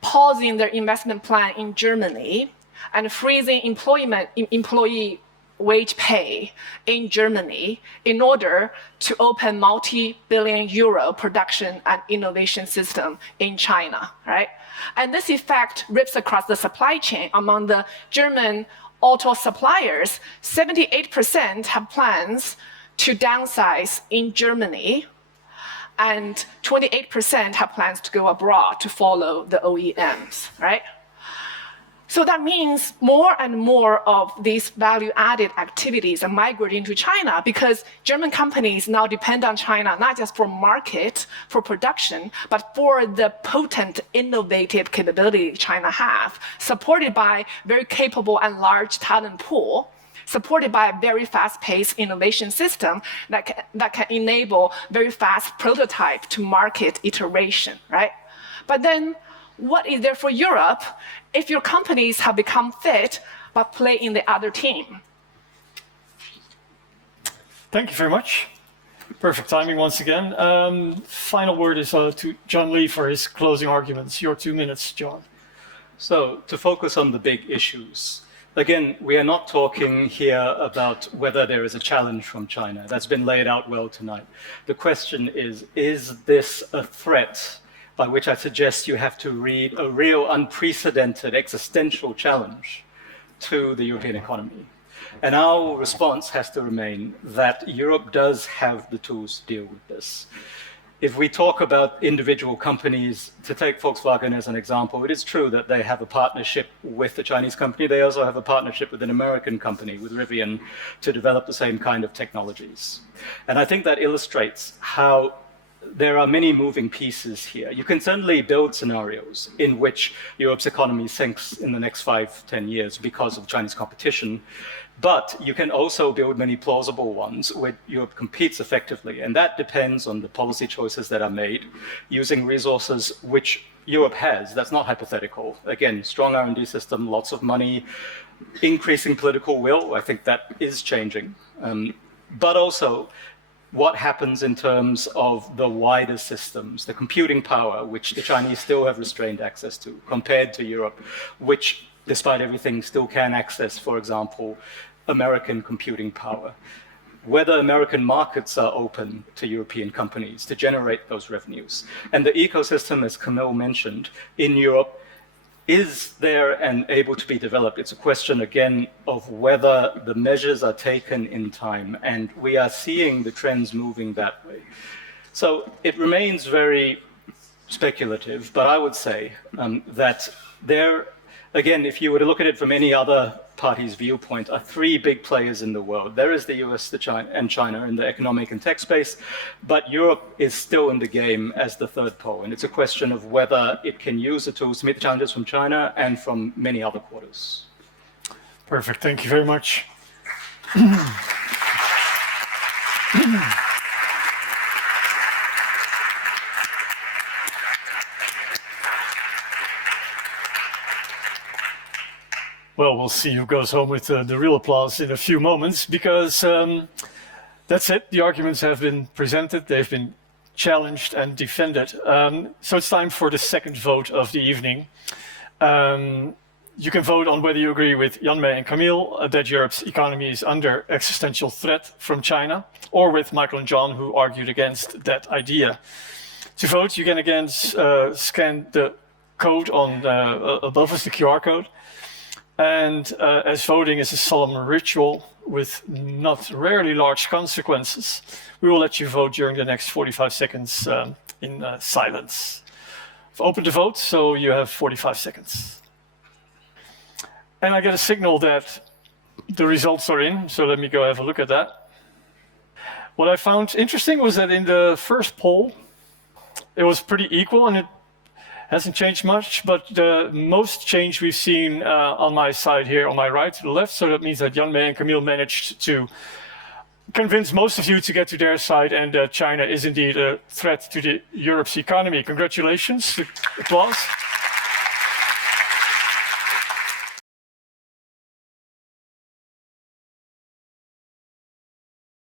pausing their investment plan in Germany and freezing employee wage pay in Germany in order to open multi-billion euro production and innovation system in China, right? And this effect rips across the supply chain among the German auto suppliers. 78% have plans to downsize in Germany, and 28% have plans to go abroad to follow the OEMs, right? So that means more and more of these value-added activities are migrating to China, because German companies now depend on China not just for market, for production, but for the potent, innovative capability China have, supported by very capable and large talent pool, supported by a very fast-paced innovation system that can enable very fast prototype to market iteration, right? But then, what is there for Europe if your companies have become fit but play in the other team? Thank you very much. Perfect timing once again. Final word is to John Lee for his closing arguments. Your 2 minutes, John. So to focus on the big issues. Again, we are not talking here about whether there is a challenge from China. That's been laid out well tonight. The question is this a threat? By which I suggest you have to read a real unprecedented existential challenge to the European economy. And our response has to remain that Europe does have the tools to deal with this. If we talk about individual companies, to take Volkswagen as an example, it is true that they have a partnership with the Chinese company. They also have a partnership with an American company, with Rivian, to develop the same kind of technologies. And I think that illustrates how there are many moving pieces here. You can certainly build scenarios in which Europe's economy sinks in the next 5-10 years because of Chinese competition, but you can also build many plausible ones where Europe competes effectively, and that depends on the policy choices that are made, using resources which Europe has. That's not hypothetical. Again, strong R&D system, lots of money, increasing political will. I think that is changing, but also what happens in terms of the wider systems, the computing power, which the Chinese still have restrained access to, compared to Europe, which, despite everything, still can access, for example, American computing power. Whether American markets are open to European companies to generate those revenues. And the ecosystem, as Camille mentioned, in Europe, is there and able to be developed? It's a question, again, of whether the measures are taken in time, and we are seeing the trends moving that way. So it remains very speculative, but I would say that there, again, if you were to look at it from any other party's viewpoint, are three big players in the world. There is the US and China in the economic and tech space, but Europe is still in the game as the third pole. And it's a question of whether it can use the tools to meet the challenges from China and from many other quarters. Perfect. Thank you very much. Well, we'll see who goes home with the real applause in a few moments, because that's it. The arguments have been presented, they've been challenged and defended. So it's time for the second vote of the evening. You can vote on whether you agree with Yanmei and Camille that Europe's economy is under existential threat from China, or with Michael and John, who argued against that idea. To vote, you can again scan the code on above us, the QR code. And as voting is a solemn ritual with not rarely large consequences, we will let you vote during the next 45 seconds in silence. I've opened the vote, so you have 45 seconds. And I get a signal that the results are in, so let me go have a look at that. What I found interesting was that in the first poll, it was pretty equal, and it hasn't changed much, but the most change we've seen on my side here, on my right to the left, so that means that Yanmei and Camille managed to convince most of you to get to their side, and that China is indeed a threat to Europe's economy. Congratulations. Applause.